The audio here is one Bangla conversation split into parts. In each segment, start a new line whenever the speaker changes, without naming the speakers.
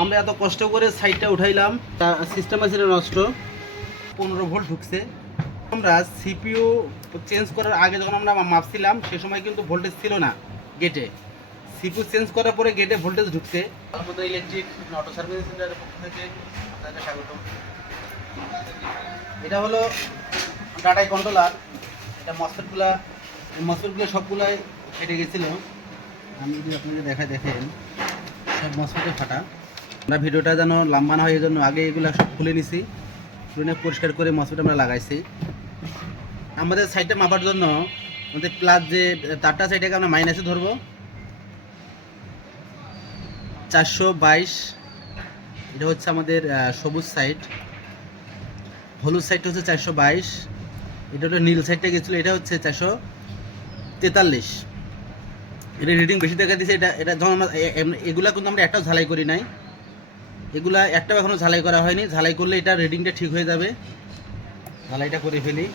আমরা এত কষ্ট করে সাইডটা উঠাইলাম সিস্টেম আছে নষ্ট। পনেরো ভোল্ট ঢুকছে। আমরা সিপিইউ চেঞ্জ করার আগে যখন আমরা মাপছিলাম সে সময় কিন্তু ভোল্টেজ ছিল না গেটে সিপিইউ চেঞ্জ করার পরে গেটে ভোল্টেজ ঢুকছে। আমাদের ইলেকট্রিক অটো সার্ভিস সেন্টারের পক্ষ থেকে স্বাগত। এটা হলো ডাটাই কন্ট্রোলার এটা মসফেটগুলা মসফেটগুলো সবগুলাই কেটে গেছিল। আমি যদি আপনাকে দেখায় দেখেন। সব মসফেটে ফাটা। আমরা ভিডিওটা যেন লম্বা না হয়, এই জন্য আগে এগুলো সব খুলে নিছি। খুলে পরিষ্কার করে মসফেট আমরা লাগাইছি। আমাদের সাইডটা মাপার জন্য আমাদের প্লাস যে তারটা এটাকে আমরা মাইনাসে ধরবো। চারশো বাইশ। এটা হচ্ছে আমাদের সবুজ সাইড হলুদ সাইডটা হচ্ছে চারশো বাইশ। এটা নীল সাইডটা গেছিল, এটা হচ্ছে চারশো তেতাল্লিশ। এটা রিডিং বেশি দেখা দিয়েছে এটা এটা যখন আমরা এগুলা কিন্তু আমরা একটাও ঝালাই করি নাই। এগুলা একটাও এখনও ঝালাই করা হয়নি। ঝালাই করলে এটা রিডিংটা ঠিক হয়ে যাবে। ঝালাইটা করে ফেলি।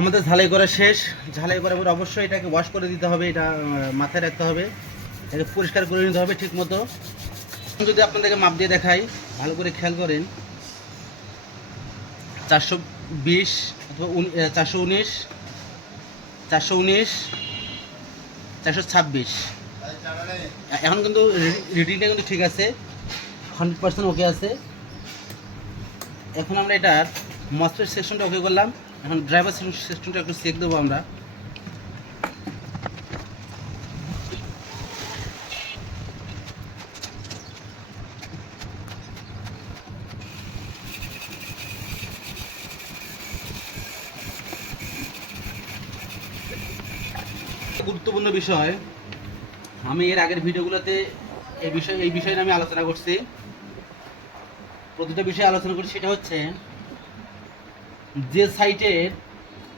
আমাদের ঝালাই করা শেষ। ঝালাই করার পর অবশ্যই এটাকে ওয়াশ করে দিতে হবে, এটা মাথায় রাখতে হবে। এটাকে পরিষ্কার করে নিতে হবে ঠিক মতো যদি আপনাদেরকে মাপ দিয়ে দেখাই, ভালো করে খেয়াল করেন। চারশো বিশ অথবা চারশো উনিশ চারশো উনিশ, চারশো ছাব্বিশ। এখন কিন্তু রিডিংটা কিন্তু ঠিক আছে হান্ড্রেড পার্সেন্ট ওকে আছে। এখন আমরা এটার মসফেট সেকশনটা ওকে করলাম। এখন ড্রাইভার সেকশনটা একটু চেক দেবো আমরা। গুরুত্বপূর্ণ বিষয়, আমি এর আগের ভিডিওগুলোতে এই বিষয় এই বিষয়ে আমি আলোচনা করছি। প্রতিটা বিষয়ে আলোচনা করছি সেটা হচ্ছে যে সাইটের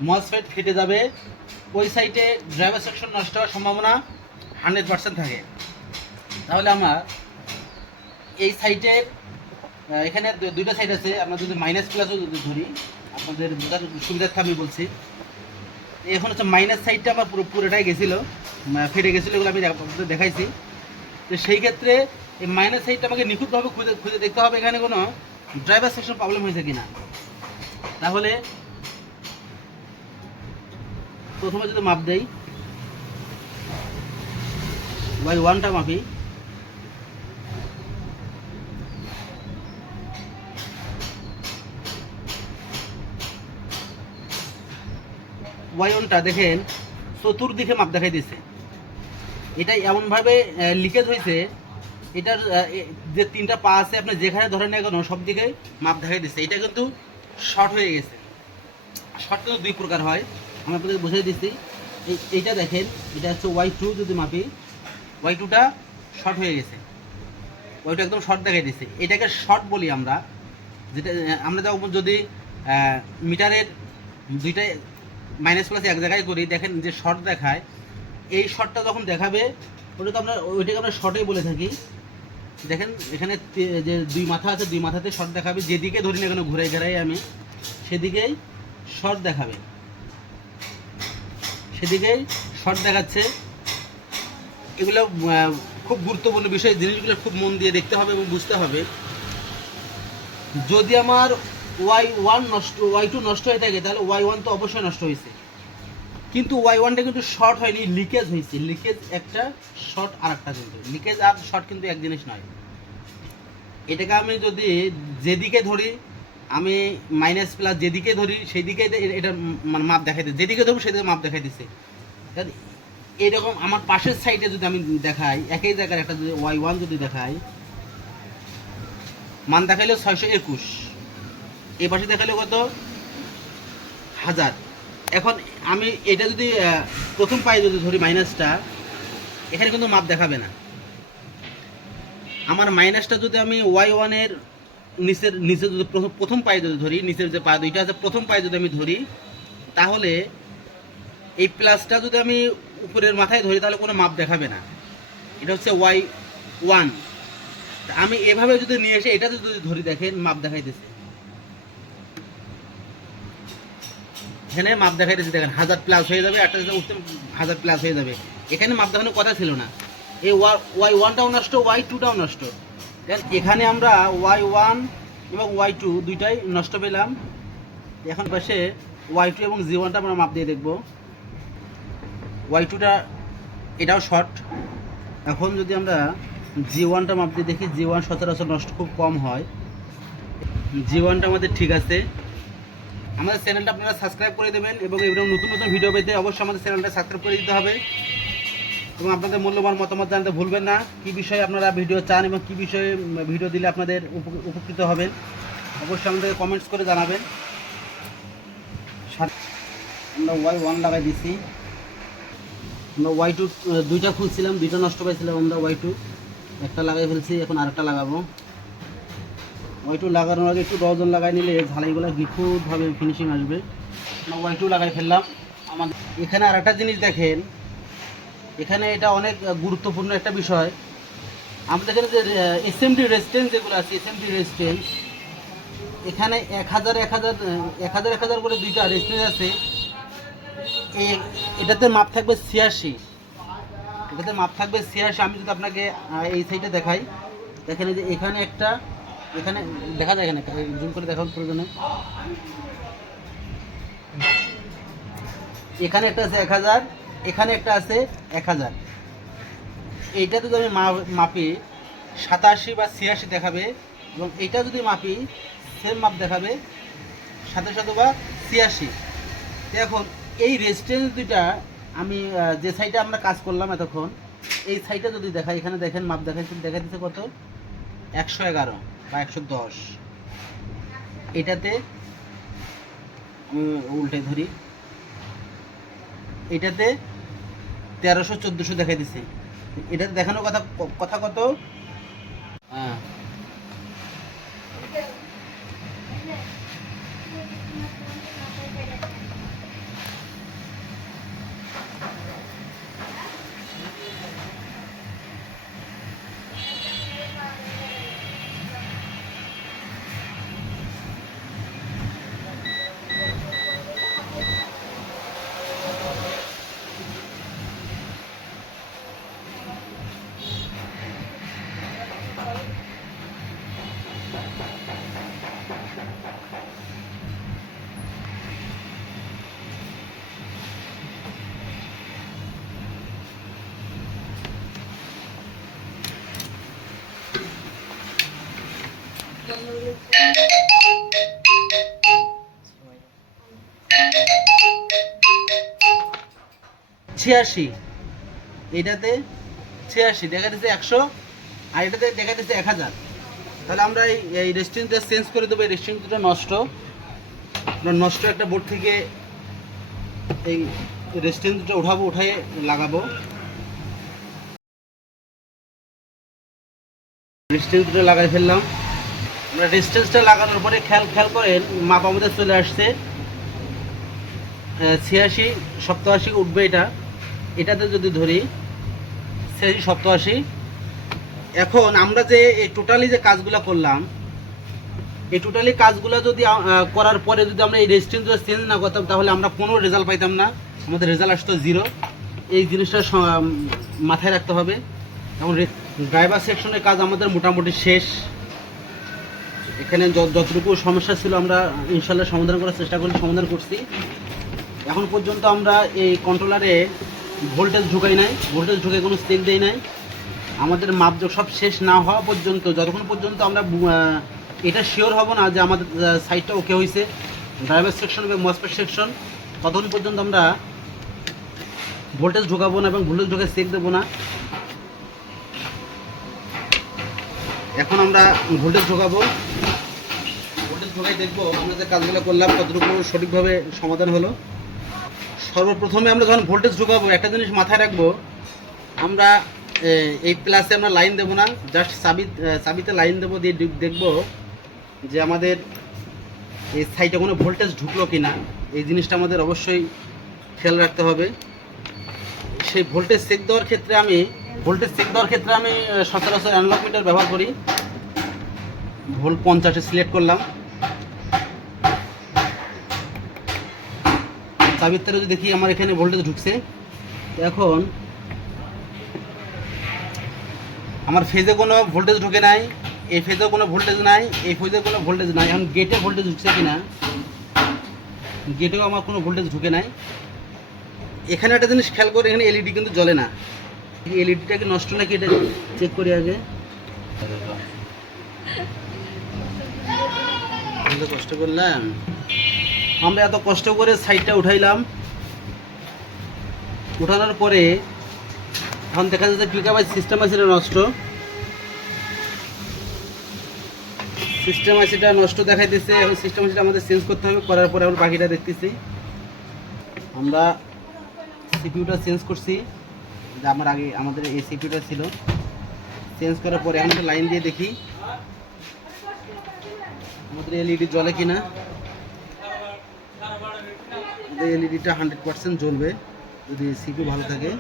মসফেট ফেটে যাবে, ওই সাইটে ড্রাইভার সেকশন নষ্ট হওয়ার সম্ভাবনা হান্ড্রেড পার্সেন্ট থাকে। তাহলে আমার এই সাইটে এখানে দুইটা সাইড আছে। আমরা যদি মাইনাস প্লাসও যদি ধরি, আপনাদের বোঝার সুবিধার্থে আমি বলছি। এখন হচ্ছে মাইনাস সাইডটা আমার পুরো, পুরোটাই গেছিল ফেটে গেছিল এগুলো আমি দেখাইছি। তো সেই ক্ষেত্রে এই মাইনাস সাইডটা আমাকে নিখুঁতভাবে খুঁজে খুঁজে দেখতে হবে এখানে কোনো ড্রাইভার সেকশন প্রবলেম হয়েছে কিনা। তাহলে প্রথমে যদি মাপ দেই ওয়াই ওয়ানটা মাপি। ওয়াই ওয়ানটা দেখেন, চতুর্দিকে মাপ দেখাই দিয়েছে এটা এমনভাবে লিকেজ হয়েছে এটার যে তিনটা পা আছে, আপনি যেখানে ধরেন না কেন সব দিকে মাপ দেখাই দিচ্ছে এটা কিন্তু শর্ট হয়ে গেছে। শর্ট কিন্তু দুই প্রকার হয়। আমি আপনাদের বুঝিয়ে দিচ্ছি। এই, এইটা দেখেন, এটা হচ্ছে ওয়াই টু যদি মাপি ওয়াই টুটা শর্ট হয়ে গেছে। ওয়াই টু একদম শর্ট দেখাই দিচ্ছে। এটাকে শর্ট বলি আমরা। যেটা, আমরা যদি মিটারের দুইটাই মাইনাস প্লাস এক জায়গায় করি, দেখেন যে শর্ট দেখায়। এই শর্টটা যখন দেখাবে, ওটা তো আমরা, ওইটাকে আমরা শর্টই বলে থাকি। দেখেন, এখানে যে দুই মাথা আছে, দুই মাথাতে শর্ট দেখাবে। যেদিকে ধরি না কেন ঘুরে ঘেরাই আমি, সেদিকেই শর্ট দেখাবে। সেদিকেই শর্ট দেখাচ্ছে। এগুলো খুব গুরুত্বপূর্ণ বিষয়। জিনিসগুলো খুব মন দিয়ে দেখতে হবে এবং বুঝতে হবে। যদি আমার ওয়াই ওয়ান নষ্ট ওয়াই টু নষ্ট হয়ে থাকে, তাহলে ওয়াই ওয়ান তো অবশ্যই নষ্ট হয়েছে। কিন্তু ওয়াই ওয়ানটা কিন্তু শর্ট হয়নি লিকেজ হয়েছে। লিকেজ একটা শর্ট আর একটা কিন্তু। লিকেজ আর শর্ট কিন্তু এক জিনিস নয়। এটাকে আমি যদি যেদিকে ধরি, আমি মাইনাস প্লাস যেদিকে ধরি সেই দিকে এটা মানে মাপ দেখাই দিচ্ছে। যেদিকে ধরবো, সেদিকে মাপ দেখাই দিচ্ছে। এরকম আমার পাশের সাইডে যদি আমি দেখাই, একই জায়গার একটা যদি ওয়াই ওয়ান যদি দেখাই, মান দেখাইলো ছয়শো একুশ। এ পাশে দেখাইলো কত? হাজার। এখন আমি এটা যদি প্রথম পায়ে যদি ধরি মাইনাসটা এখানে কিন্তু মাপ দেখাবে না। আমার মাইনাসটা যদি আমি ওয়াই ওয়ানের নিচের, নিচে যদি প্রথম প্রথম পায়ে যদি ধরি, নিচের যে পা, দুইটা আছে, প্রথম পায়ে যদি আমি ধরি, তাহলে এই প্লাসটা যদি আমি উপরের মাথায় ধরি, তাহলে কোনো মাপ দেখাবে না। এটা হচ্ছে ওয়াই ওয়ান আমি এভাবে যদি নিয়ে এসে এটাতে যদি ধরি, দেখেন, মাপ দেখাইতেছে। এখানে মাপ দেখা দেখাইতেছে দেখেন, হাজার প্লাস হয়ে যাবে, একটা উঠতে হাজার প্লাস হয়ে যাবে। এখানে মাপ দেখানোর কথা ছিল না। এই ওয়াই ওয়ানটাও নষ্ট, ওয়াই টুটাও নষ্ট। এখানে আমরা ওয়াই ওয়ান এবং ওয়াই টু দুইটাই নষ্ট পেলাম। এখন পাশে ওয়াই টু এবং জি ওয়ানটা আমরা মাপ দিয়ে দেখব। ওয়াই টুটা এটাও শর্ট এখন যদি আমরা জি ওয়ানটা মাপ দিয়ে দেখি জি ওয়ান সচরাচর নষ্ট খুব কম হয়। জি ওয়ানটা আমাদের ঠিক আছে। আমাদের চ্যানেলটা আপনারা সাবস্ক্রাইব করে দেবেন এবং এরকম নতুন নতুন ভিডিও পেতে অবশ্যই আমাদের চ্যানেলটা সাবস্ক্রাইব করে দিতে হবে। এবং আপনাদের মূল্যবান মতামত জানাতে ভুলবেন না, কী বিষয়ে আপনারা ভিডিও চান এবং কী বিষয়ে ভিডিও দিলে আপনাদের উপ- উপকৃত হবেন, অবশ্যই আমাদের কমেন্টস করে জানাবেন। আমরা ওয়াই ওয়ান লাগাই দিছি। আমরা ওয়াই টু দুইটা খুলছিলাম, দুইটা নষ্ট পাইছিলাম আমরা ওয়াই টু একটা লাগাই ফেলছি, এখন আরেকটা লাগাবো। ওয়াই টু লাগানোর আগে একটু ডজন লাগাই নিলে ঝালাইগুলো নিখুঁতভাবে ফিনিশিং আসবে। আমরা ওয়াই লাগাই ফেললাম। আমাদের এখানে আর একটা জিনিস দেখেন। এখানে এটা অনেক গুরুত্বপূর্ণ একটা বিষয়। আমাদের এখানে যে এসএমডি রেজিস্ট্যান্স যেগুলো আছে এসএমডি রেজিস্ট্যান্স এখানে এক হাজার এক হাজার এক হাজার এক হাজার করে দুইটা রেজিস্ট্যান্স আছে। এটাতে মাপ থাকবে ছিয়াশি। এটাতে মাপ থাকবে ছিয়াশি। আমি যদি আপনাকে এই সাইডে দেখাই। দেখেন যে এখানে একটা এখানে দেখা যায় এখানে, জুম করে দেখার প্রয়োজনে এখানে একটা আছে এক হাজার, এখানে একটা আছে এক হাজার। এইটা যদি আমি মাপি, সাতাশি বা ছিয়াশি দেখাবে, এবং এইটা যদি মাপি সেম মাপ দেখাবে সাথে বা ছিয়াশি। এখন, এই রেজিস্ট্যান্স দুইটা, আমি যে সাইডে আমরা কাজ করলাম এতক্ষণ, এই সাইডে যদি দেখাই, এখানে দেখেন মাপ দেখাইছে দেখা দিচ্ছে কত? একশো এগারো। বা একশো দশ। এটাতে উল্টে ধরি। এটাতে তেরোশো চোদ্দোশো দিছে। এটাতে দেখানোর কথা কথা কত? হ্যাঁ ছিয়াশি। এটাতে ছিয়াশি দেখা যাচ্ছে একশো, আর এটাতে দেখা যাচ্ছে এক হাজার। তাহলে আমরা এই রেস্টুরেন্টটা চেঞ্জ করে দেবো, এই রেস্টুরেন্টটা নষ্ট। আমরা নষ্ট একটা বোর্ড থেকে এই রেস্টুরেন্টটা উঠাবো, উঠাই লাগাবো। রেস্টুরেন্টটা লাগাই ফেললাম। আমরা রেস্টেন্সটা লাগানোর পরে খেয়াল খেয়াল করেন মাপ আমাদের চলে আসছে। ছিয়াশি, সপ্তাশি উঠবে এটা। এটাতে যদি ধরি, ছিয়াশি, সপ্তাশি। এখন আমরা যে এই টোটালি যে কাজগুলো করলাম, এই টোটালি কাজগুলো যদি করার পরে যদি আমরা এই রেজিস্ট্রেন্স চেঞ্জ না করতাম, তাহলে আমরা কোনো রেজাল্ট পাইতাম না। আমাদের রেজাল্ট আসতো জিরো এই জিনিসটা মাথায় রাখতে হবে। এবং ড্রাইভার সেকশনের কাজ আমাদের মোটামুটি শেষ। এখানে যত- যতটুকু সমস্যা ছিল আমরা ইনশাল্লাহ সমাধান করার চেষ্টা করি সমাধান করছি। এখন পর্যন্ত আমরা এই কন্ট্রোলারে ভোল্টেজ ঢুকাই নাই ভোল্টেজ ঢুকে কোনো চেক দেই নাই। আমাদের মাপযোগ সব শেষ না হওয়া পর্যন্ত, যতক্ষণ পর্যন্ত আমরা এটা শিওর হব না যে আমাদের সাইডটা ওকে হয়েছে ড্রাইভার সেকশন এবং মসপেট সেকশন ততক্ষণ পর্যন্ত আমরা ভোল্টেজ ঢোকাবো না এবং ভোল্টেজ ঢুকে চেক দেবো না। এখন আমরা ভোল্টেজ ঢোকাবো। ঢোকাই দেখব, আমরা যে কাজগুলো করলাম কতটুকু সঠিকভাবে সমাধান হলো। সর্বপ্রথমে আমরা যখন ভোল্টেজ ঢোকাবো, একটা জিনিস মাথায় রাখব, আমরা এই প্লাসে আমরা লাইন দেবো না জাস্ট চাবি চাবিতে লাইন দেবো দিয়ে দেখব যে আমাদের এই সাইডে কোনো ভোল্টেজ ঢুকলো কি না এই জিনিসটা আমাদের অবশ্যই খেয়াল রাখতে হবে। সেই ভোল্টেজ চেক দেওয়ার ক্ষেত্রে আমি ভোল্টেজ চেক দেওয়ার ক্ষেত্রে আমি সচরাচর অ্যানালগ মিটার ব্যবহার করি। ভোল্ট পঞ্চাশে সিলেক্ট করলাম। তারে যদি দেখি আমার এখানে ভোল্টেজ ঢুকছে। এখন আমার ফেজে কোনো ভোল্টেজ ঢুকে নাই এই ফেজে কোনো ভোল্টেজ নাই এই ফেজে কোনো ভোল্টেজ নাই। এখন গেটে ভোল্টেজ ঢুকছে কিনা? গেটেও আমার কোনো ভোল্টেজ ঢুকে নাই। এখানে একটা জিনিস খেয়াল করে এখানে এলইডি কিন্তু জ্বলে না। এলইডিটা কি নষ্ট নাকি এটা চেক করি আগে? কষ্ট করলাম। আমরা এত কষ্ট করে সাইডটা উঠাইলাম। উঠানোর পরে এখন দেখা যাচ্ছে পিকআপের সিস্টেম আছে নষ্ট। সিস্টেম আছে, এটা নষ্ট দেখাইতেছে। এখন সিস্টেম আছে আমাদের চেঞ্জ করতে হবে। করার পরে আমরা বাকিটা দেখতেছি। আমরা সিপিউটা চেঞ্জ করছি। যে আমার আগে, আমাদের এই সিপিউটা ছিল। চেঞ্জ করার পরে একটা লাইন দিয়ে দেখি। আমাদের এলইডি জ্বলে কিনা। আমাদের এলইডিটা হান্ড্রেড পার্সেন্ট জ্বলবে, যদি সিপি ভালো থাকে।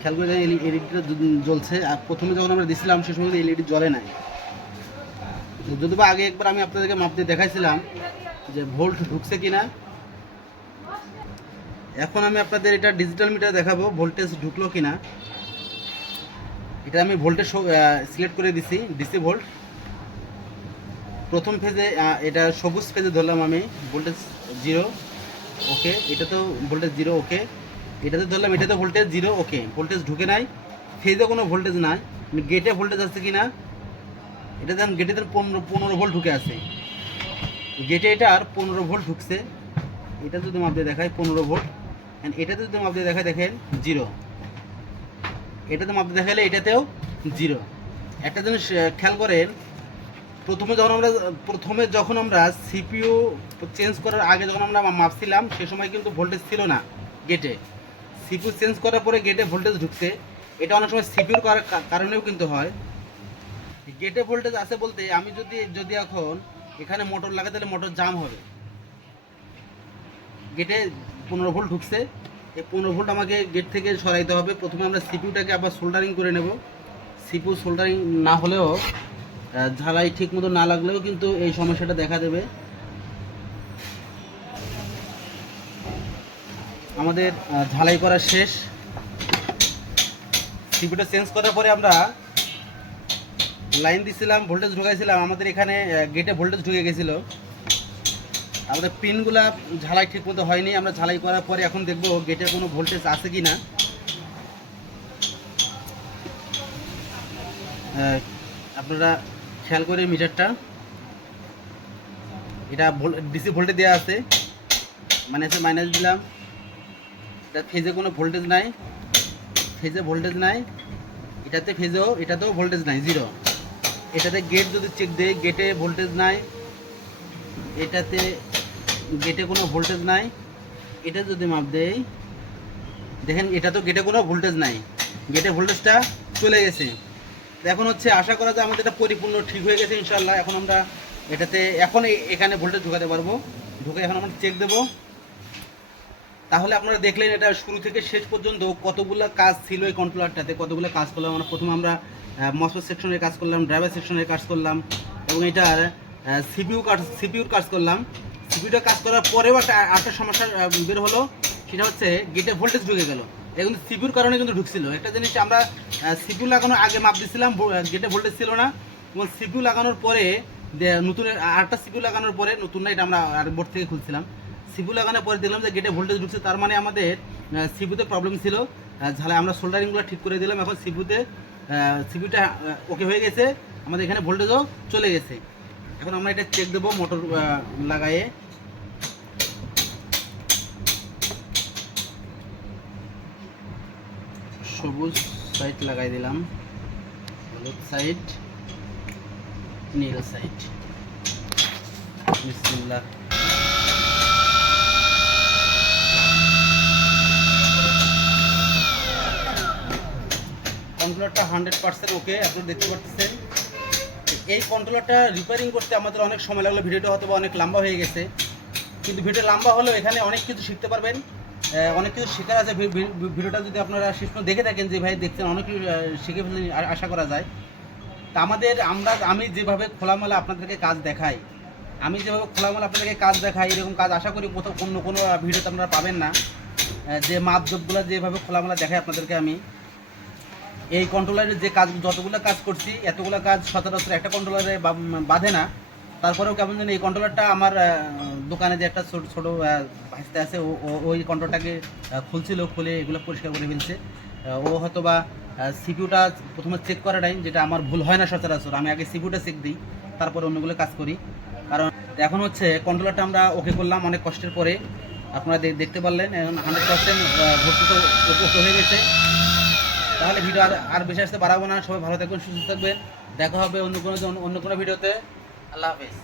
খেয়াল করে এলইডিটা জ্বলছে, আর প্রথমে যখন আমরা দিছিলাম, সে সময় এলইডি জ্বলে নাই। যদি বা আগে একবার আমি আপনাদেরকে মাপ দিয়ে দেখাইছিলাম যে ভোল্ট ঢুকছে কিনা। এখন আমি আপনাদের এটা ডিজিটাল মিটার দেখাবো, ভোল্টেজ ঢুকলো কিনা। এটা আমি ভোল্টেজ সিলেক্ট করে দিছি, ডিসি ভোল্ট। প্রথম ফেজে এটা সবুজ ফেজে ধরলাম আমি, ভোল্টেজ জিরো, ওকে, এটা তো ভোল্টেজ জিরো, ওকে। এটাতে ধরলাম এটাতে ভোল্টেজ জিরো, ওকে, ভোল্টেজ ঢুকে নাই। ফেজে কোনো ভোল্টেজ নাই। গেটে ভোল্টেজ আছে কি না এটা দেন গেটে দেন পনেরো পনেরো ভোল্ট ঢুকে আছে। গেটে এটা আর পনেরো ভোল্ট ঢুকছে। এটা যদি মাপ দিয়ে দেখায় পনেরো ভোল্ট। অ্যান্ড এটাতে যদি মাপ দিয়ে দেখায় দেখেন, জিরো। এটাতে মাপ দিয়ে দেখালে এটাতেও জিরো। একটা জিনিস খেয়াল করেন প্রথমে যখন আমরা, প্রথমে যখন আমরা সিপিইউ চেঞ্জ করার আগে যখন আমরা মাপছিলাম, সে সময় কিন্তু ভোল্টেজ ছিল না গেটে সিপিইউ চেঞ্জ করার পরে গেটে ভোল্টেজ ঢুকছে। এটা অনেক সময় সিপিউর কারণেও কিন্তু হয়। গেটে ভোল্টেজ আছে বলতে আমি যদি যদি এখন এখানে মোটর লাগাই, তাহলে মোটর জাম হবে। গেটে পনেরো ভোল্ট ঢুকছে। এই পনেরো ভোল্ট আমাকে গেট থেকে সরাইতে হবে। প্রথমে আমরা সিপিউটাকে আবার সোল্ডারিং করে নেব। সিপিউ সোল্ডারিং না হলেও ঝালাই ঠিক মতো না লাগলেও কিন্তু এই সমস্যাটা দেখা দেবে। আমাদের ঝালাই করা শেষ। সিপিউটা চেঞ্জ করার পরে আমরা লাইন দিছিলাম, ভোল্টেজ ঢুকাইছিলাম, আমাদের এখানে গেটে ভোল্টেজ ঢুকে গেছিল। আমাদের পিনগুলা ঝালাই ঠিক মতো হয়নি, আমরা ঝালাই করার পরে এখন দেখব গেটে কোনো ভোল্টেজ আছে কি না আপনারা খেয়াল করে মিটারটা। এটা ডিসি ভোল্টেজ দেওয়া আছে। মাইনাসে মাইনাস দিলাম। এটা ফেজে কোনো ভোল্টেজ নাই। ফেজে ভোল্টেজ নাই। এটাতে ফেজেও এটাতেও ভোল্টেজ নাই জিরো এটাতে গেট যদি চেক দেয় গেটে ভোল্টেজ নাই। এটাতে গেটে কোনো ভোল্টেজ নাই। এটা যদি মাপ দেয়, দেখেন এটা তো গেটে কোনো ভোল্টেজ নাই। গেটে ভোল্টেজটা চলে গেছে। এখন হচ্ছে আশা করা যায় আমাদের এটা পরিপূর্ণ ঠিক হয়ে গেছে ইনশাল্লাহ এখন আমরা এটাতে এখন এখানে ভোল্টেজ ঢুকাতে পারব। ঢুকে এখন আমরা চেক দেবো। তাহলে আপনারা দেখলেন এটা শুরু থেকে শেষ পর্যন্ত কতগুলো কাজ ছিল এই কন্ট্রোলারটাতে কতগুলো কাজ করলাম। আমরা প্রথমে আমরা মসফেট সেকশনের কাজ করলাম ড্রাইভার সেকশনের কাজ করলাম এবং এটার সিপিইউ কাজ সিপিইউর কাজ করলাম। সিপিইউটা কাজ করার পরেও একটা আরেকটা সমস্যা বের হলো। সেটা হচ্ছে গেটে ভোল্টেজ ঢুকে গেল। এটা কিন্তু সিপিউর কারণে কিন্তু ঢুকছিল। একটা জিনিস আমরা সিপিইউ লাগানোর আগে মাপ দিছিলাম গেটে ভোল্টেজ ছিল না। এবং সিপিইউ লাগানোর পরে নতুন আরেকটা সিপিইউ লাগানোর পরে, নতুন না, এটা আমরা আর বোর্ড থেকে খুলছিলাম। সিপু লাগানোর পরে দেখলাম যে গেটে ভোল্টেজ ঢুকছে, তার মানে আমাদের সিপুতে প্রবলেম ছিল। ঝালে আমরা সোল্ডারিংগুলো ঠিক করে দিলাম, এখন সিপুতে সিপুটা ওকে হয়ে গেছে। আমাদের এখানে ভোল্টেজও চলে গেছে। এখন আমরা এটা চেক দেবো মোটর লাগায়ে। সবুজ সাইড লাগাই দিলাম। হলুদ সাইড নীল সাইড বিসমিল্লাহ। কন্ট্রোলারটা হান্ড্রেড পার্সেন্ট ওকে আপনারা দেখতে পাচ্ছেন। এই কন্ট্রোলারটা রিপেয়ারিং করতে আমাদের অনেক সময় লাগল ভিডিওটা হয়তো অনেক লম্বা হয়ে গেছে। কিন্তু ভিডিও লম্বা হলেও এখানে অনেক কিছু শিখতে পারবেন। অনেক কিছু শেখার আছে। ভিডিওটা যদি আপনারা শেষ দেখে থাকেন যে ভাই দেখছেন, অনেক কিছু শিখে ফেলেন আশা করা যায়। তা আমাদের, আমরা, আমি যেভাবে খোলামেলা আপনাদেরকে কাজ দেখাই, আমি যেভাবে খোলামেলা আপনাদেরকে কাজ দেখাই, এরকম কাজ আশা করি কোথাও অন্য কোনো ভিডিওতে আপনারা পাবেন না। যে মাপজোপগুলো যেভাবে খোলামেলা দেখাই আপনাদেরকে আমি, এই কন্ট্রোলারের যে কাজ, যতগুলো কাজ করছি, এতগুলো কাজ সচরাচর একটা কন্ট্রোলারে বাঁধে না। তারপরেও কেমন জানি এই কন্ট্রোলারটা আমার দোকানে যে একটা ছোট ছোট ভাসতে আছে, ও ওই কন্ট্রোলটাকে খুলছিল, খুলে এগুলো পরিষ্কার করে ফেলছে। ও হয়তো বা সিপিউটা প্রথমে চেক করা টাইম যেটা আমার ভুল হয় না সচরাচর। আমি আগে সিপিউটা চেক দিই, তারপরে অন্যগুলো কাজ করি। কারণ এখন হচ্ছে কন্ট্রোলারটা আমরা ওকে করলাম অনেক কষ্টের পরে। আপনারা দেখতে পারলেন, এখন হান্ড্রেড পার্সেন্ট ভর্তি তো হয়ে গেছে। তাহলে ভিডিও আর আর বেশি আসতে পারাবো না। সবাই ভালো থাকবেন, সুস্থ থাকবেন। দেখা হবে অন্য কোনো অন্য কোনো ভিডিওতে। আল্লাহ হাফেজ।